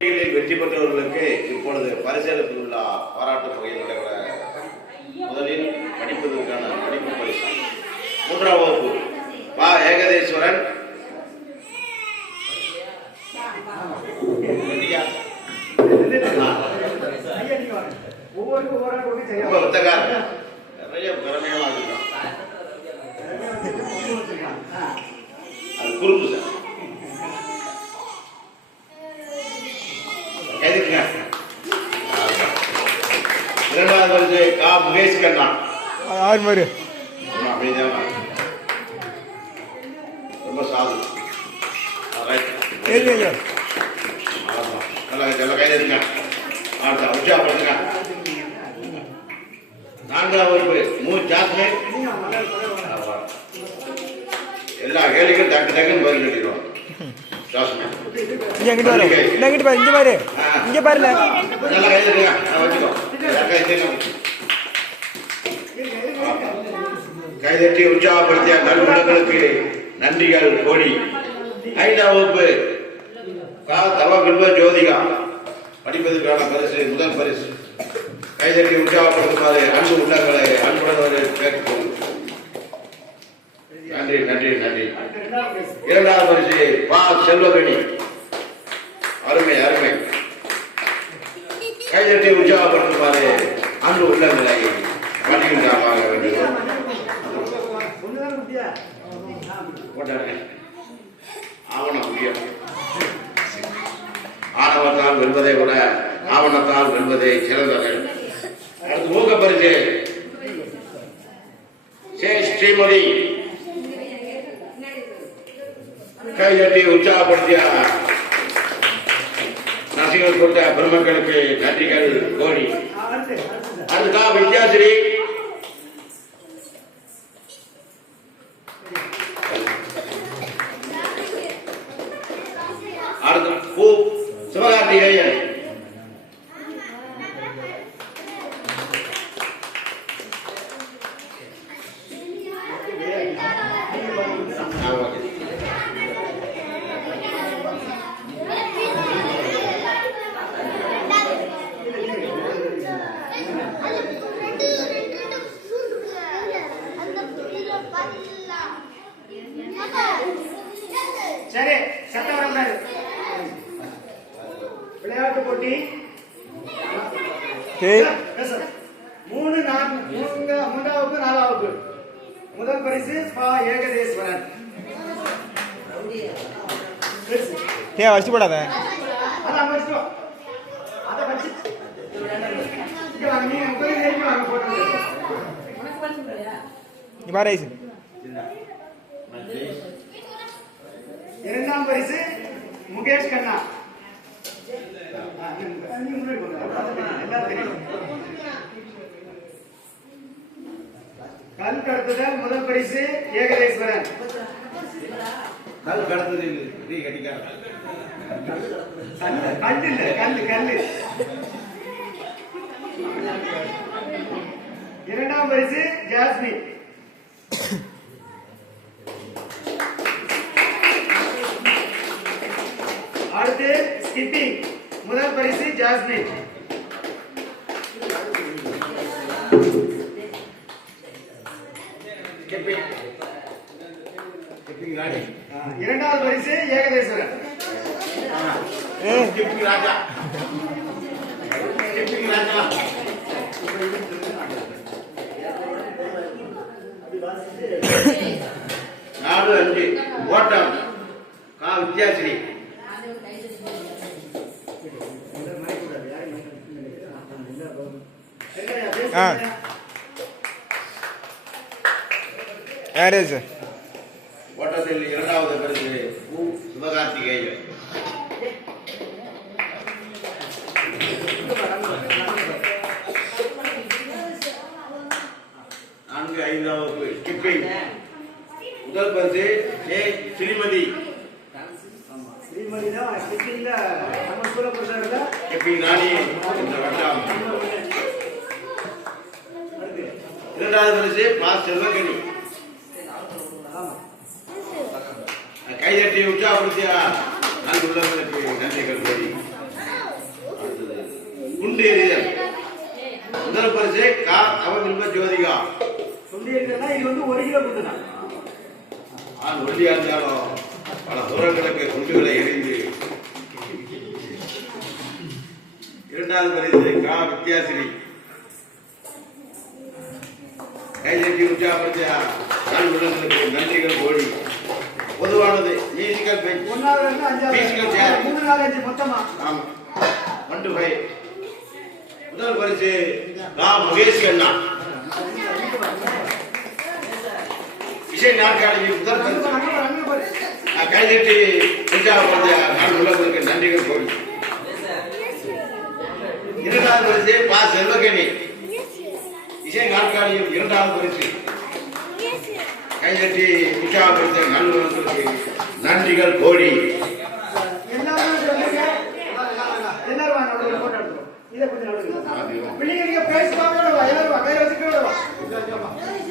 வெற்றி பெற்றவர்களுக்கு இப்பொழுது பரிசளிப்பு விழா பாராட்டு வகையில் நடைபெற முதலில் படிப்பதற்கான படிப்பு பரிசு 3ஆம் வகுப்பு வா ஏகதேஸ்வரன் நிறைய திறமையாக அது குறும்பு சார். இரண்டாவது பரிசு கா முகேஷ் கண்ணா. ரொம்ப சாது. நல்லா கையில் இருங்க. உற்சாகப்படுத்துங்க. 4ஆம் வகுப்பு மூ ஜாஸ்மின். எல்லா கேள்விக்கும் டக்கு டக்குன்னு பதில் சொல்லிடுவாங்க. கைதட்டி உற்சாகப்படுத்திய நல்வர்களுக்கு நன்றிகள் கோடி. 5ஆம் வகுப்பு கா தவ பில்வ ஜோதிகா படிப்பதற்கான பரிசு முதல் பரிசு. கைதட்டி உற்சாகப்படுத்துமாறு அன்பு உள்ளங்களை அன்புடன் கேட்கும். நன்றி நன்றி நன்றி. 2ஆவது பரிசு பா செல்வகணி. அருமை அருமை. கைதட்டி உற்சாகப்படுத்துமாறு அன்பு உள்ளங்களை வணிகமாக வேண்டும். ஆவணம் முக்கியம். ஆணவத்தால் வெல்வதை விட ஆவணத்தால் வெல்வதை சிறந்தது. அடுத்து ஊக்க பரிசு ஸ்ரீமதி. கைதட்டி உற்சாகப்படுத்திய நசிகள் கொடுத்த பெருமக்களுக்கு நன்றிகள் கோடி. அடுத்தா வித்யாஸ்ரீ. அடுத்து பூ சிவகார்த்திகேயன். சரி, சத்தம் வரக்கூடாது. விளையாட்டு போட்டி 3ஆம் 4ஆம் முதல் பரிசு பா ஏகதேஸ்வரன். வச்சுப்படாத பாரு. 2ஆம் பரிசு முகேஷ் கண்ணா. கல் கடத்துதல் முதல் பரிசு ஏகதேஸ்வரன். கல் கடத்தது கல்லு இல்ல கல்லு கல்லு. 2ஆம் பரிசு ஜாஸ்மின். அடுத்து ஸ்கிப்பிங் முதல் பரிசு ஜாஸ்மின். இரண்டாவது பரிசு ஏகதேஸ்வரன். ராஜா நாலு 5 ஓட்டம் கா வித்யாஸ்ரீ. ஓட்டத்தில் 2ஆவது பரிசு பூ சிவகார்த்திகேயன். 4, 5ஆம் வகுப்பு ஸ்கிப்பிங் முதல் பரிசு ஸ்ரீமதி. ஸ்ரீமதி தான் ஸ்கிப்பிங்ல நம்ம ஸ்கூல்ல போறாங்க. ஸ்கிப்பிங் ராணி என்ற வட்டம். 2ஆவது பரிசு பா செல்வகணி. கைதட்டி உற்சாகப்படுத்திய நன்றி உள்ளவர்களுக்கு நன்றிகள் கோரி குண்டு எறிதல். முதல் பரிசு கா தவமில்ப ஜோதிகா. குண்டு எறிதல்னா இது வந்து 1 கிலோ குண்டு தான். ஒல்லியா இருந்தாலும் பல தூரங்களுக்கு குண்டுகளை எறிந்து. இரண்டாவது பரிசு கா வித்தியாசினி. கைதட்டி உற்சாகப்படுத்திய நாள் உள்ளங்களுக்கு நன்றிகள் கோடி. பொதுவானது மியூசிக்கல் பெஞ்ச். 1வது இருந்து 5வது Musical chair. 3 4 5 மொத்தமா. ஆமா 1 to 5. முதல் பரிசு கா மகேஷ் அண்ணா. இசை நாற்காலியின் முதல் பரிசு. அங்க பாரு. கைதட்டி உற்சாகப்படுத்திய நாள் உள்ளங்களுக்கு நன்றிகள் கோடி. இரண்டாவது பரிசு பா செல்வகணி. இசை நாற்காலியின் 2வது பரிசு. கைதட்டி உற்சாகப்படுத்த நல்லுறவுகளுக்கு நன்றிகள் கோடி. எல்லாரும் சொல்லுங்க. எல்லாரும் வாங்க, ஒரு போட்டோ எடுத்துக்கோ. இதை கொஞ்சம் எடுத்துக்கோ.